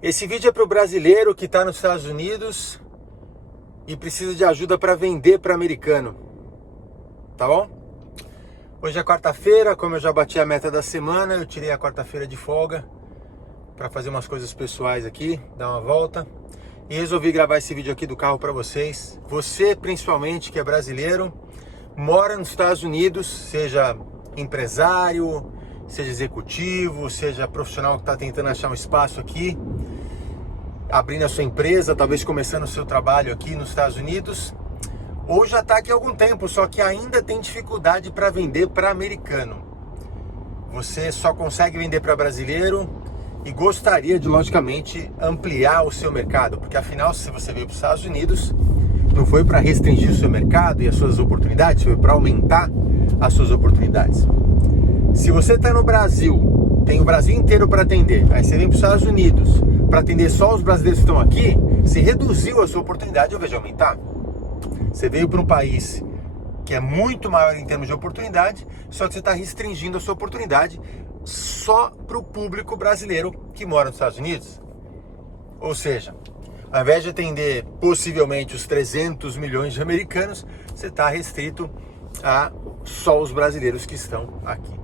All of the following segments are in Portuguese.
Esse vídeo é para o brasileiro que está nos Estados Unidos e precisa de ajuda para vender para americano, tá bom? Hoje é quarta-feira, como eu já bati a meta da semana, eu tirei a quarta-feira de folga para fazer umas coisas pessoais aqui, dar uma volta e resolvi gravar esse vídeo aqui do carro para vocês. Você, principalmente, que é brasileiro, mora nos Estados Unidos, seja empresário, seja executivo, seja profissional que está tentando achar um espaço aqui, abrindo a sua empresa, talvez começando o seu trabalho aqui nos Estados Unidos, ou já está aqui há algum tempo, só que ainda tem dificuldade para vender para americano. Você só consegue vender para brasileiro e gostaria de, logicamente, ampliar o seu mercado, porque afinal, se você veio para os Estados Unidos, não foi para restringir o seu mercado e as suas oportunidades, foi para aumentar as suas oportunidades. Se você está no Brasil, tem o Brasil inteiro para atender, aí você vem para os Estados Unidos para atender só os brasileiros que estão aqui, você reduziu a sua oportunidade ao invés de aumentar. Você veio para um país que é muito maior em termos de oportunidade, só que você está restringindo a sua oportunidade só para o público brasileiro que mora nos Estados Unidos. Ou seja, ao invés de atender possivelmente os 300 milhões de americanos, você está restrito a só os brasileiros que estão aqui.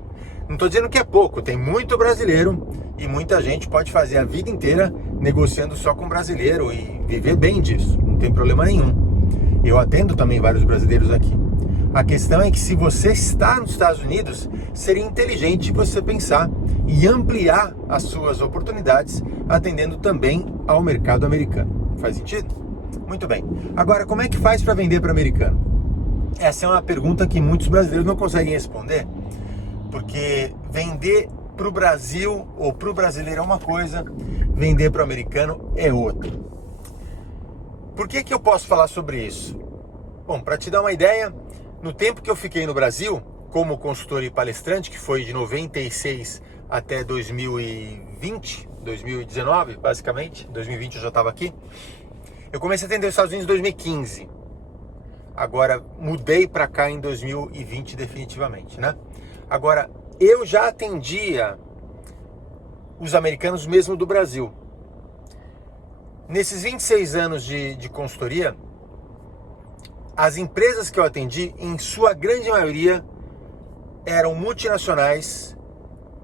Não estou dizendo que é pouco, tem muito brasileiro e muita gente pode fazer a vida inteira negociando só com brasileiro e viver bem disso, não tem problema nenhum. Eu atendo também vários brasileiros aqui. A questão é que se você está nos Estados Unidos, seria inteligente você pensar e ampliar as suas oportunidades atendendo também ao mercado americano. Faz sentido? Muito bem. Agora, como é que faz para vender para americano? Essa é uma pergunta que muitos brasileiros não conseguem responder, porque vender para o Brasil ou para o brasileiro é uma coisa, vender para o americano é outra. Por que eu posso falar sobre isso? Bom, para te dar uma ideia, no tempo que eu fiquei no Brasil, como consultor e palestrante, que foi de 96 até 2020, 2019, basicamente, 2020 eu já estava aqui, eu comecei a atender os Estados Unidos em 2015. Agora, mudei para cá em 2020 definitivamente, né? Agora, eu já atendia os americanos mesmo do Brasil. Nesses 26 anos de consultoria, as empresas que eu atendi, em sua grande maioria, eram multinacionais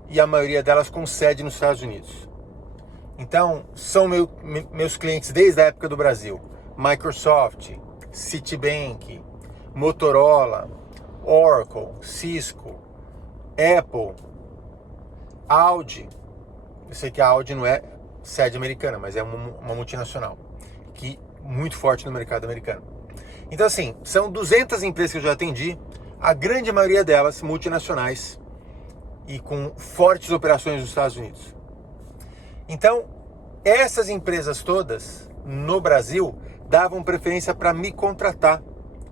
e a maioria delas com sede nos Estados Unidos. Então, são meus clientes desde a época do Brasil. Microsoft, Citibank, Motorola, Oracle, Cisco, Apple, Audi. Eu sei que a Audi não é sede americana, mas é uma multinacional que muito forte no mercado americano. Então, assim, são 200 empresas que eu já atendi, a grande maioria delas multinacionais e com fortes operações nos Estados Unidos. Então, essas empresas todas no Brasil davam preferência para me contratar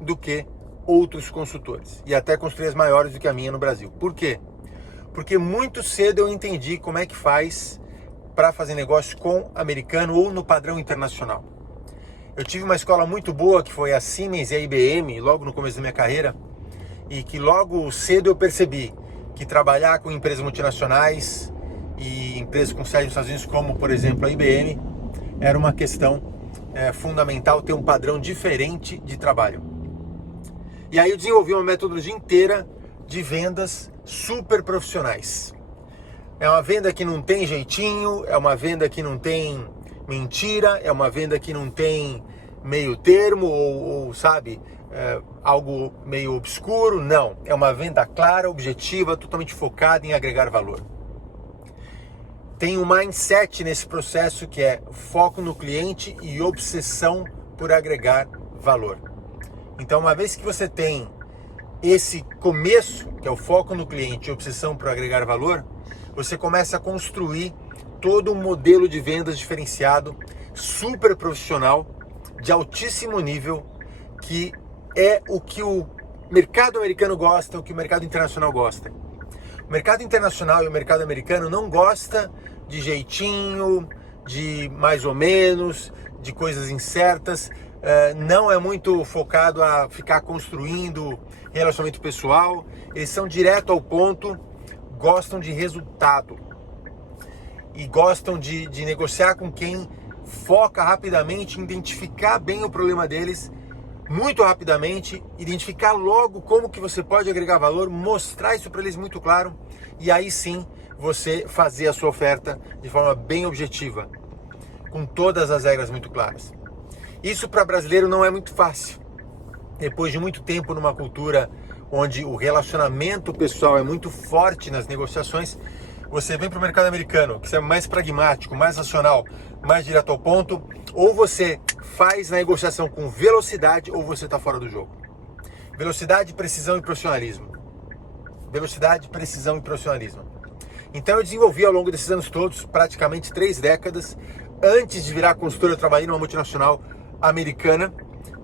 do que outros consultores e até consultorias maiores do que a minha no Brasil. Por quê? Porque muito cedo eu entendi como é que faz para fazer negócio com americano ou no padrão internacional. Eu tive uma escola muito boa que foi a Siemens e a IBM logo no começo da minha carreira e que logo cedo eu percebi que trabalhar com empresas multinacionais e empresas com sede nos Estados Unidos, como por exemplo a IBM, era uma questão fundamental ter um padrão diferente de trabalho. E aí eu desenvolvi uma metodologia inteira de vendas super profissionais. É uma venda que não tem jeitinho, é uma venda que não tem mentira, é uma venda que não tem meio termo ou sabe, algo meio obscuro. Não, é uma venda clara, objetiva, totalmente focada em agregar valor. Tem um mindset nesse processo que é foco no cliente e obsessão por agregar valor. Então, uma vez que você tem esse começo, que é o foco no cliente e obsessão por agregar valor, você começa a construir todo um modelo de vendas diferenciado, super profissional, de altíssimo nível, que é o que o mercado americano gosta, o que o mercado internacional gosta. O mercado internacional e o mercado americano não gosta de jeitinho, de mais ou menos, de coisas incertas, não é muito focado a ficar construindo relacionamento pessoal, eles são direto ao ponto, gostam de resultado. e gostam de negociar com quem foca rapidamente em identificar bem o problema deles, muito rapidamente, identificar logo como que você pode agregar valor, mostrar isso para eles muito claro, e aí sim você fazer a sua oferta de forma bem objetiva, com todas as regras muito claras. Isso para brasileiro não é muito fácil. Depois de muito tempo numa cultura onde o relacionamento pessoal é muito forte nas negociações, você vem para o mercado americano, que é mais pragmático, mais racional, mais direto ao ponto, ou você faz na negociação com velocidade, ou você está fora do jogo. Velocidade, precisão e profissionalismo. Velocidade, precisão e profissionalismo. Então eu desenvolvi ao longo desses anos todos, praticamente 3 décadas, antes de virar consultor, eu trabalhei numa multinacional americana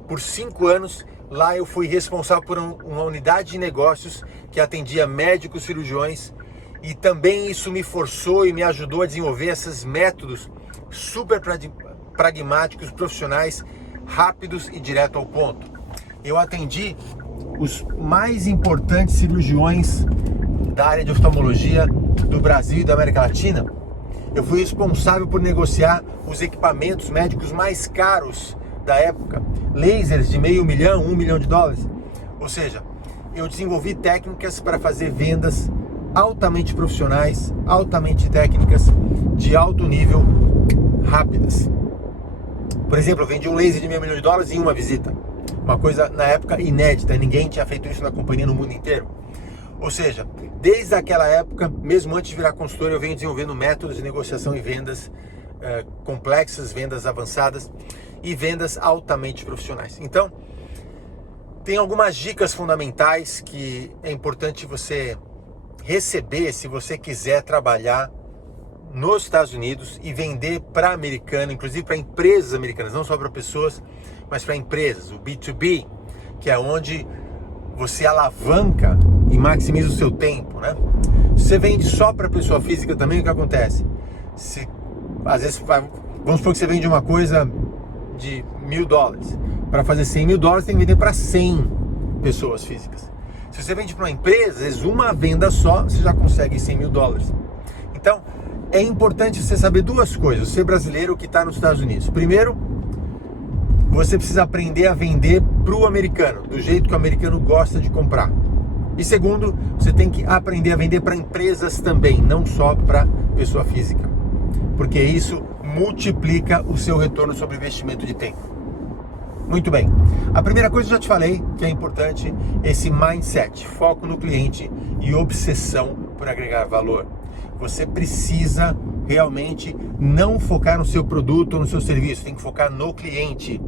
por 5 anos. Lá eu fui responsável por uma unidade de negócios que atendia médicos, cirurgiões, e também isso me forçou e me ajudou a desenvolver esses métodos super pragmáticos, profissionais, rápidos e direto ao ponto. Eu atendi os mais importantes cirurgiões da área de oftalmologia do Brasil e da América Latina. Eu fui responsável por negociar os equipamentos médicos mais caros da época, lasers de $500 mil, $1 milhão. Ou seja, eu desenvolvi técnicas para fazer vendas altamente profissionais, altamente técnicas, de alto nível, rápidas. Por exemplo, eu vendi um laser de $500 mil em uma visita. Uma coisa, na época, inédita. Ninguém tinha feito isso na companhia no mundo inteiro. Ou seja, desde aquela época, mesmo antes de virar consultor, eu venho desenvolvendo métodos de negociação e vendas complexas, vendas avançadas e vendas altamente profissionais. Então, tem algumas dicas fundamentais que é importante você receber se você quiser trabalhar nos Estados Unidos e vender para americano, inclusive para empresas americanas, não só para pessoas, mas para empresas, o B2B, que é onde você alavanca e maximiza o seu tempo, né? Se você vende só para pessoa física também, o que acontece? Às vezes, vamos supor que você vende uma coisa de $1.000, para fazer $100 mil tem que vender para 100 pessoas físicas. Se você vende para uma empresa, às vezes uma venda só, você já consegue $100 mil. Então, é importante você saber duas coisas, você brasileiro que está nos Estados Unidos. Primeiro, você precisa aprender a vender para o americano, do jeito que o americano gosta de comprar. E segundo, você tem que aprender a vender para empresas também, não só para pessoa física. Porque isso multiplica o seu retorno sobre investimento de tempo. Muito bem. A primeira coisa eu já te falei que é importante, esse mindset, foco no cliente e obsessão por agregar valor. Você precisa realmente não focar no seu produto ou no seu serviço, tem que focar no cliente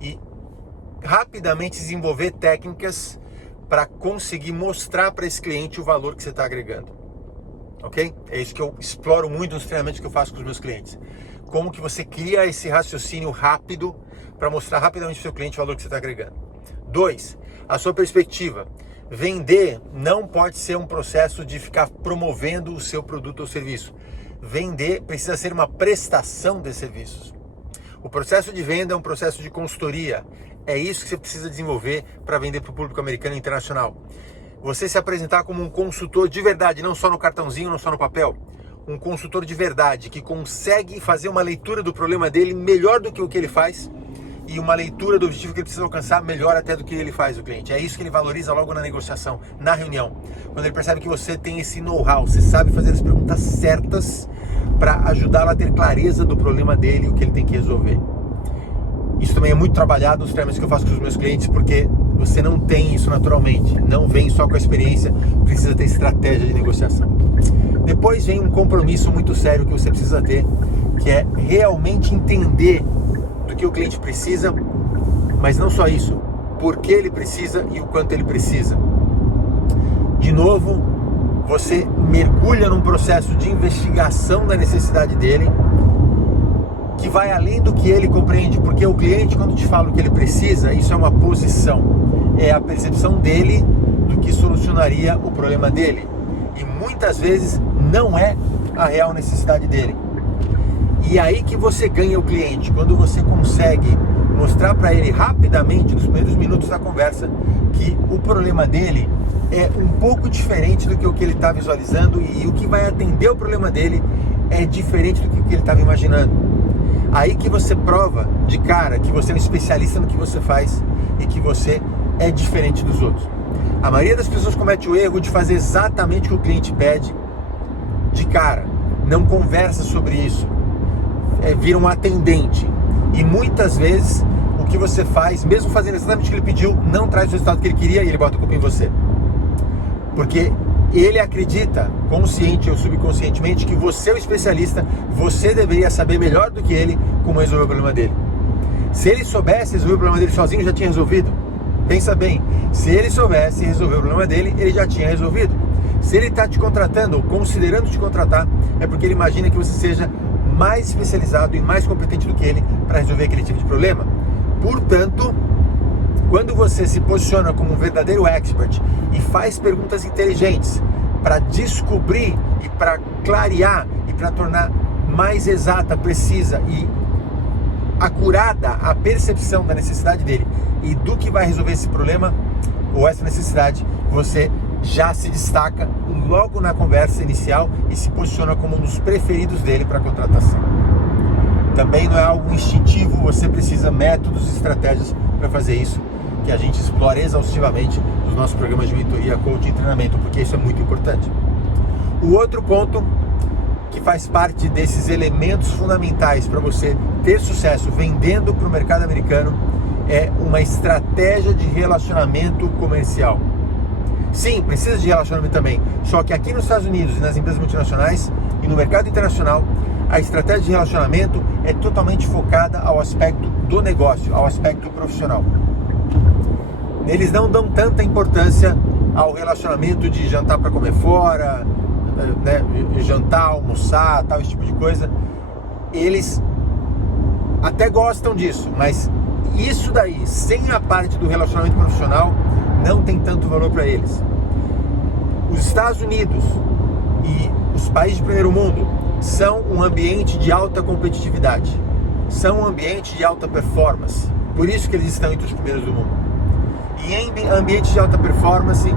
e rapidamente desenvolver técnicas para conseguir mostrar para esse cliente o valor que você está agregando. Ok? É isso que eu exploro muito nos treinamentos que eu faço com os meus clientes. Como que você cria esse raciocínio rápido para mostrar rapidamente para o seu cliente o valor que você está agregando. 2, a sua perspectiva. Vender não pode ser um processo de ficar promovendo o seu produto ou serviço. Vender precisa ser uma prestação de serviços. O processo de venda é um processo de consultoria. É isso que você precisa desenvolver para vender para o público americano e internacional. Você se apresentar como um consultor de verdade, não só no cartãozinho, não só no papel. Um consultor de verdade que consegue fazer uma leitura do problema dele melhor do que o que ele faz e uma leitura do objetivo que ele precisa alcançar melhor até do que ele faz, o cliente. É isso que ele valoriza logo na negociação, na reunião. Quando ele percebe que você tem esse know-how, você sabe fazer as perguntas certas para ajudá-lo a ter clareza do problema dele e o que ele tem que resolver. Isso também é muito trabalhado nos treinamentos que eu faço com os meus clientes, porque você não tem isso naturalmente, não vem só com a experiência, precisa ter estratégia de negociação. Depois vem um compromisso muito sério que você precisa ter, que é realmente entender do que o cliente precisa, mas não só isso, por que ele precisa e o quanto ele precisa. De novo, você mergulha num processo de investigação da necessidade dele, que vai além do que ele compreende, porque o cliente, quando te fala o que ele precisa, isso é uma posição, é a percepção dele do que solucionaria o problema dele, e muitas vezes não é a real necessidade dele. E aí que você ganha o cliente, quando você consegue mostrar para ele rapidamente, nos primeiros minutos da conversa, que o problema dele é um pouco diferente do que o que ele está visualizando, e o que vai atender o problema dele é diferente do que ele estava imaginando. Aí que você prova de cara que você é um especialista no que você faz e que você é diferente dos outros. A maioria das pessoas comete o erro de fazer exatamente o que o cliente pede de cara, não conversa sobre isso, vira um atendente, e muitas vezes o que você faz, mesmo fazendo exatamente o que ele pediu, não traz o resultado que ele queria e ele bota a culpa em você, porque ele acredita, consciente ou subconscientemente, que você é o especialista, você deveria saber melhor do que ele como resolver o problema dele. Se ele soubesse resolver o problema dele sozinho, já tinha resolvido. Pensa bem, se ele soubesse resolver o problema dele, ele já tinha resolvido. Se ele está te contratando ou considerando te contratar, é porque ele imagina que você seja mais especializado e mais competente do que ele para resolver aquele tipo de problema. Portanto, quando você se posiciona como um verdadeiro expert e faz perguntas inteligentes para descobrir e para clarear e para tornar mais exata, precisa e acurada a percepção da necessidade dele e do que vai resolver esse problema ou essa necessidade, você já se destaca logo na conversa inicial e se posiciona como um dos preferidos dele para contratação. Também não é algo instintivo, você precisa métodos e estratégias para fazer isso, que a gente explora exaustivamente nos nossos programas de mentoria, coaching e treinamento, porque isso é muito importante. O outro ponto que faz parte desses elementos fundamentais para você ter sucesso vendendo para o mercado americano é uma estratégia de relacionamento comercial. Sim, precisa de relacionamento também, só que aqui nos Estados Unidos e nas empresas multinacionais e no mercado internacional, a estratégia de relacionamento é totalmente focada ao aspecto do negócio, ao aspecto profissional. Eles não dão tanta importância ao relacionamento de jantar para comer fora, né, jantar, almoçar, tal, esse tipo de coisa. Eles até gostam disso, mas isso daí, sem a parte do relacionamento profissional, não tem tanto valor para eles. Os Estados Unidos e os países de primeiro mundo são um ambiente de alta competitividade, são um ambiente de alta performance, por isso que eles estão entre os primeiros do mundo. E em ambiente de alta performance,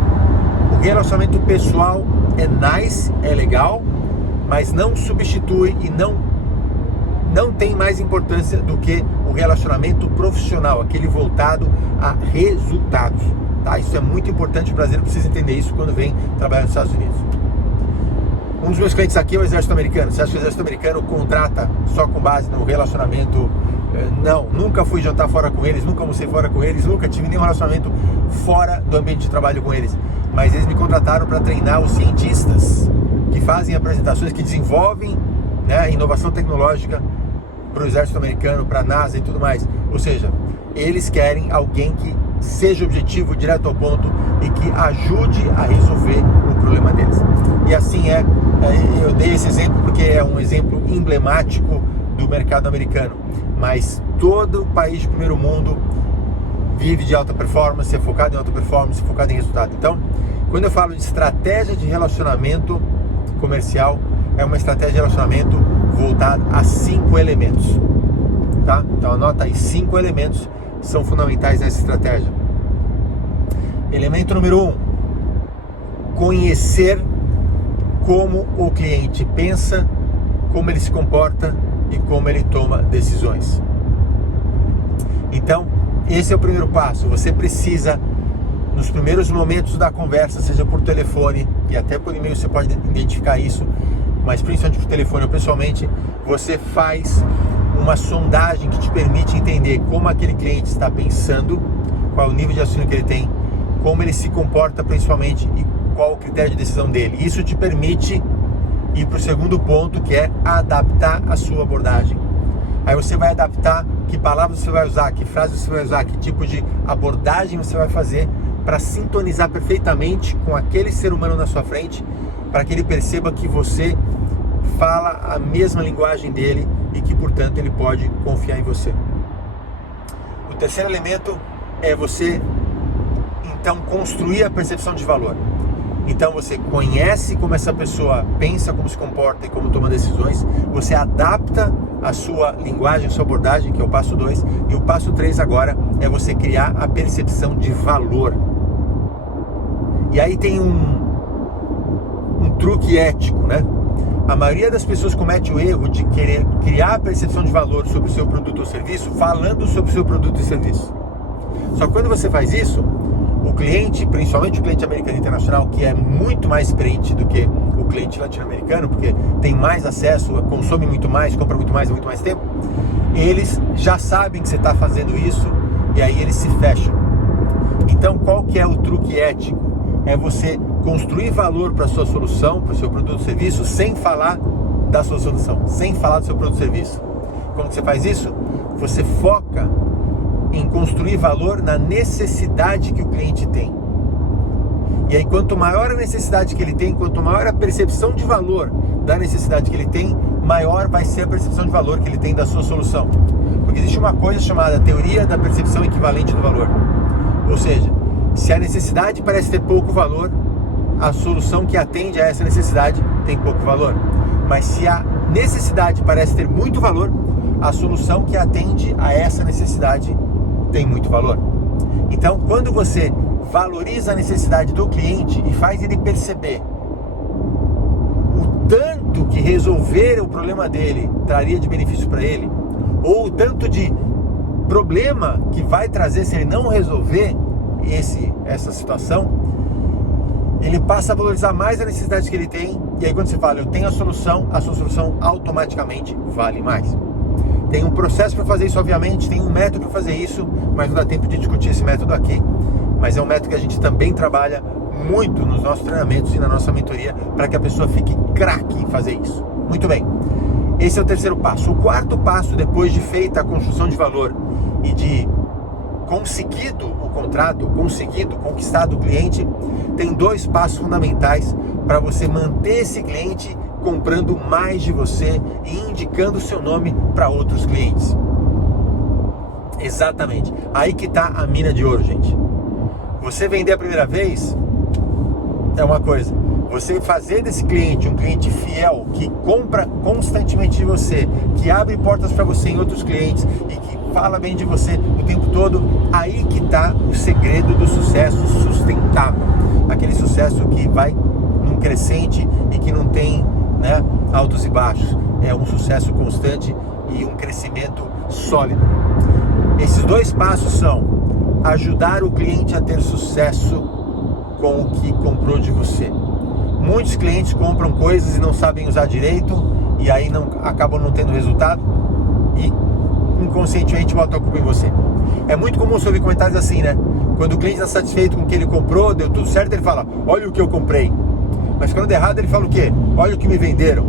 o relacionamento pessoal é nice, é legal, mas não substitui e não tem mais importância do que o relacionamento profissional, aquele voltado a resultados. Tá? Isso é muito importante, o brasileiro precisa entender isso quando vem trabalhar nos Estados Unidos. Um dos meus clientes aqui é o Exército Americano. Você acha que o Exército Americano contrata só com base no relacionamento? Não, nunca fui jantar fora com eles, nunca almocei fora com eles, nunca tive nenhum relacionamento fora do ambiente de trabalho com eles. Mas eles me contrataram para treinar os cientistas que fazem apresentações, que desenvolvem, né, inovação tecnológica para o Exército Americano, para a NASA e tudo mais. Ou seja, eles querem alguém que seja objetivo, direto ao ponto e que ajude a resolver o problema deles. E assim eu dei esse exemplo porque é um exemplo emblemático do mercado americano, mas todo país de primeiro mundo vive de alta performance, é focado em alta performance, focado em resultado. Então, quando eu falo de estratégia de relacionamento comercial, é uma estratégia de relacionamento voltada a 5 elementos, tá? Então anota aí, 5 elementos são fundamentais nessa estratégia. Elemento número 1, conhecer como o cliente pensa, como ele se comporta e como ele toma decisões. Então, esse é o primeiro passo. Você precisa, nos primeiros momentos da conversa, seja por telefone e até por e-mail, você pode identificar isso, mas principalmente por telefone ou pessoalmente, você faz uma sondagem que te permite entender como aquele cliente está pensando, qual é o nível de raciocínio que ele tem, como ele se comporta principalmente e qual o critério de decisão dele. Isso te permite ir para o segundo ponto, que é adaptar a sua abordagem. Aí você vai adaptar que palavras você vai usar, que frases você vai usar, que tipo de abordagem você vai fazer para sintonizar perfeitamente com aquele ser humano na sua frente, para que ele perceba que você fala a mesma linguagem dele e que, portanto, ele pode confiar em você. O terceiro elemento é você, então, construir a percepção de valor. Então você conhece como essa pessoa pensa, como se comporta e como toma decisões, você adapta a sua linguagem, a sua abordagem, que é o passo 2, e o passo 3 agora é você criar a percepção de valor. E aí tem um truque ético, né? A maioria das pessoas comete o erro de querer criar a percepção de valor sobre o seu produto ou serviço falando sobre o seu produto e serviço. Só que quando você faz isso, o cliente, principalmente o cliente americano internacional, que é muito mais experiente do que o cliente latino-americano, porque tem mais acesso, consome muito mais, compra muito mais há muito mais tempo, eles já sabem que você está fazendo isso e aí eles se fecham. Então, qual que é o truque ético? É você construir valor para a sua solução, para o seu produto ou serviço, sem falar da sua solução, sem falar do seu produto ou serviço. Como que você faz isso? Você foca em construir valor na necessidade que o cliente tem. E aí, quanto maior a necessidade que ele tem, quanto maior a percepção de valor da necessidade que ele tem, maior vai ser a percepção de valor que ele tem da sua solução. Porque existe uma coisa chamada teoria da percepção equivalente do valor. Ou seja, se a necessidade parece ter pouco valor, a solução que atende a essa necessidade tem pouco valor. Mas se a necessidade parece ter muito valor, a solução que atende a essa necessidade tem muito valor. Então, quando você valoriza a necessidade do cliente e faz ele perceber o tanto que resolver o problema dele traria de benefício para ele, ou o tanto de problema que vai trazer se ele não resolver essa situação, ele passa a valorizar mais a necessidade que ele tem. E aí quando você fala, eu tenho a sua solução automaticamente vale mais. Tem um processo para fazer isso, obviamente, tem um método para fazer isso, mas não dá tempo de discutir esse método aqui. Mas é um método que a gente também trabalha muito nos nossos treinamentos e na nossa mentoria para que a pessoa fique craque em fazer isso. Muito bem, esse é o terceiro passo. O quarto passo, depois de feita a construção de valor e de conseguido o contrato, conquistado o cliente, tem dois passos fundamentais para você manter esse cliente comprando mais de você e indicando o seu nome para outros clientes. Exatamente, aí que está a mina de ouro, gente. Você vender a primeira vez é uma coisa, você fazer desse cliente um cliente fiel, que compra constantemente de você, que abre portas para você em outros clientes e que fala bem de você o tempo todo, aí que está o segredo do sucesso sustentável. Aquele sucesso que vai num crescente e que não tem, né, altos e baixos. É um sucesso constante e um crescimento sólido. Esses dois passos são ajudar o cliente a ter sucesso com o que comprou de você. Muitos clientes compram coisas e não sabem usar direito e aí acabam não tendo resultado e inconscientemente botam a culpa em você. É muito comum você ouvir comentários assim, né? Quando o cliente está satisfeito com o que ele comprou, deu tudo certo, ele fala, olha o que eu comprei. Mas quando dá errado, ele fala o quê? Olha o que me venderam.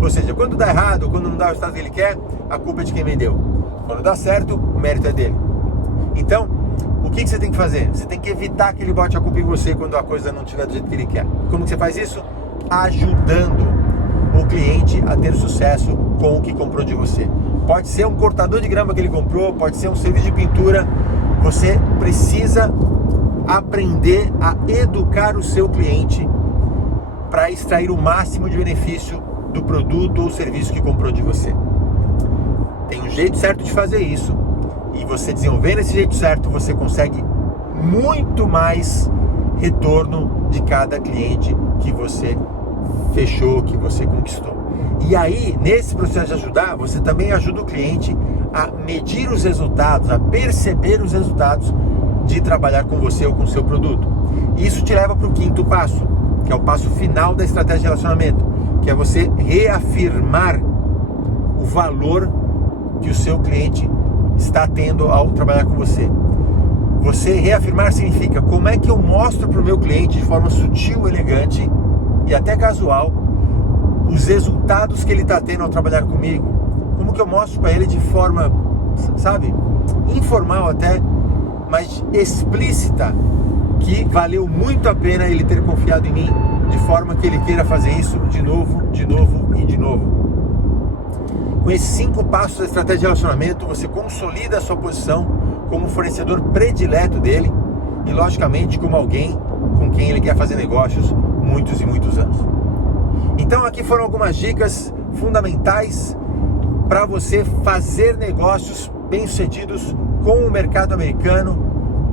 Ou seja, quando dá errado, quando não dá o resultado que ele quer, a culpa é de quem vendeu. Quando dá certo, o mérito é dele. Então, o que você tem que fazer? Você tem que evitar que ele bote a culpa em você quando a coisa não estiver do jeito que ele quer. Como que você faz isso? Ajudando o cliente a ter sucesso com o que comprou de você. Pode ser um cortador de grama que ele comprou, pode ser um serviço de pintura. Você precisa aprender a educar o seu cliente para extrair o máximo de benefício do produto ou serviço que comprou de você. Tem um jeito certo de fazer isso, e você desenvolvendo esse jeito certo, você consegue muito mais retorno de cada cliente que você fechou, que você conquistou. E aí, nesse processo de ajudar, você também ajuda o cliente a medir os resultados, a perceber os resultados de trabalhar com você ou com o seu produto. Isso te leva para o quinto passo, que é o passo final da estratégia de relacionamento, que é você reafirmar o valor que o seu cliente está tendo ao trabalhar com você. Você reafirmar significa como é que eu mostro para o meu cliente de forma sutil, elegante e até casual os resultados que ele está tendo ao trabalhar comigo. Como que eu mostro para ele de forma, sabe, informal até, mas explícita, que valeu muito a pena ele ter confiado em mim, de forma que ele queira fazer isso de novo, de novo e de novo. Com esses 5 passos da estratégia de relacionamento, você consolida a sua posição como fornecedor predileto dele e, logicamente, como alguém com quem ele quer fazer negócios muitos e muitos anos. Então, aqui foram algumas dicas fundamentais para você fazer negócios bem-sucedidos com o mercado americano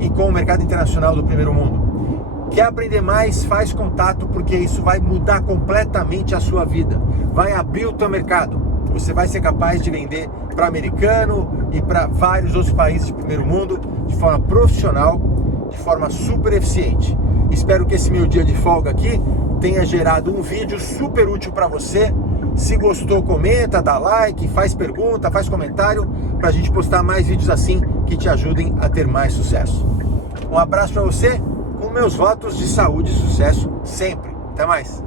e com o mercado internacional do primeiro mundo. Quer aprender mais? Faz contato, porque isso vai mudar completamente a sua vida. Vai abrir o teu mercado. Você vai ser capaz de vender para americano e para vários outros países de primeiro mundo de forma profissional, de forma super eficiente. Espero que esse meu dia de folga aqui tenha gerado um vídeo super útil para você. Se gostou, comenta, dá like, faz pergunta, faz comentário, para a gente postar mais vídeos assim que te ajudem a ter mais sucesso. Um abraço para você, com meus votos de saúde e sucesso sempre. Até mais!